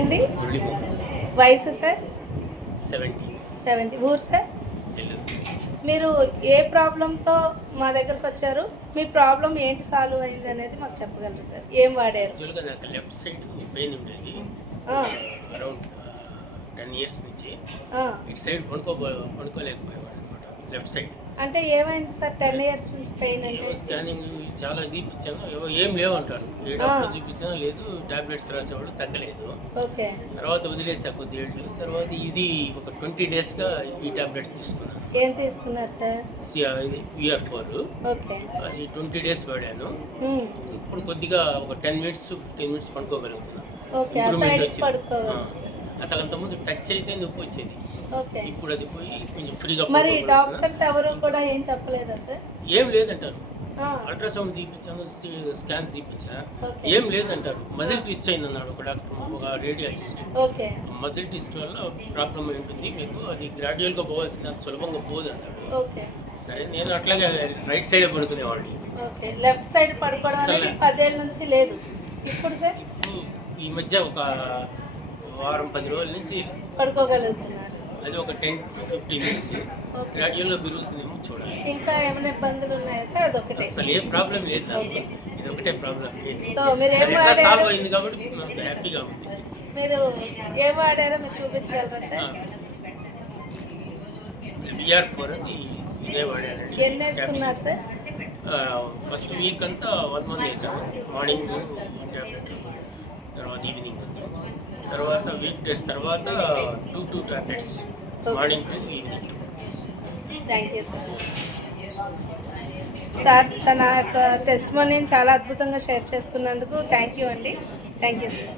అండి వయసు సార్ 70 ఊరు సార్ మీరు ఏ ప్రాబ్లంతో మా దగ్గరకు వచ్చారు మీ ప్రాబ్లం ఏంటి సాల్వ్ అయింది అనేది మాకు చెప్పగలరు సార్ ఏం వాడారు యాక్చువల్గా నాకు లెఫ్ట్ సైడ్ పెయిన్ ఉండేది అరౌండ్ 10 years నుంచి ఇటు సైడ్ పడుకోలేకపోయేవాడు అనమాట లెఫ్ట్ సైడ్ అంటే ఏమైంది సార్ 10 years నుంచి పెయిన్ అంటే స్కానింగ్ చాలా చూపించాను ఏం లేవంటారు ఏ డాక్టర్ చూపించాను లేదు టాబ్లెట్స్ రాసేవాడు తగ్గలేదు. ఓకే తర్వాత వదిలేసా కొద్ది ఏళ్ళు తర్వాత ఇది ఒక 20 daysగా ఈ టాబ్లెట్స్ తీసుకున్నాను. ఏం తీసుకున్నారు సార్? ఇది VR4. ఓకే అది 20 days వాడాను. ఇప్పుడు కొద్దిగా ఒక 10 minutes 15 minutes పడుకోగలుగుతున్నాను. ఓకే ఆ సైడ్ పడుకోగలుగుతాను. అసలు అంతకుముందు టచ్ అయితే నొప్పి వచ్చేది. ఓకే ఇప్పుడు అది పోయి కొంచెం ఫ్రీగా. మరి డాక్టర్స్ ఎవరు కూడా ఏం చెప్పలేదా సార్? ఏం లేదంటారు. అల్ట్రాసౌండ్ తీపించాను, స్కాన్ తీపించా, ఏం లేదంటారు. మజిల్ ట్విస్ట్ అయింది అన్నాడు ఒక డాక్టర్, ఒక రేడియాలజిస్ట్. ఓకే మజిల్ ట్విస్ట్ వల్ల ప్రాబ్లం ఉంటుంది మీకు, అది గ్రాడ్యువల్గా పోవాల్సింది, అంత సులభంగా పోదు అన్నాడు. ఓకే సరే నేను అట్లాగే రైట్ సైడే పడుకునేవాడిని. ఓకే లెఫ్ట్ సైడ్ పడుకోవడానికి 10 ఏళ్ళ నుంచి లేదు. ఇప్పుడు సార్ ఈ మధ్య ఒక వారం 10 రోజుల నుంచి పడుకోగలుగుతున్నారు. అది ఒక 10 to 15 years గ్రాడ్యువల్గా పెరుగుతుందేమో చూడాలి. ఇంకా ఏమైనా ఇబ్బందులు ఉన్నాయా సార్? అదొకటే, అసలు ఏ ప్రాబ్లం లేదు నాకు, ఇది ఒకటే ప్రాబ్లం లేదు. మీరు ఏం సాల్వ్ అయింది కాబట్టి నాకు హ్యాపీగా ఉంది. మీరు ఏ వాడారో మీరు చూపించగలరా సార్? VR4 అని ఇదే వాడానండి. ఎన్ని వేసుకున్నారు సార్? ఫస్ట్ వీక్ అంతా 1 month వేసాను. మార్నింగ్ 1 టాబ్లెట్, తర్వాత ఈవినింగ్ తర్వాత వీక్ డేస్ తర్వాత 2 tablets morning to evening. Thank you sir. Sir తన యొక్క టెస్ట్ మనీని చాలా అద్భుతంగా షేర్ చేసుకున్నందుకు థ్యాంక్ యూ అండి. Thank you sir.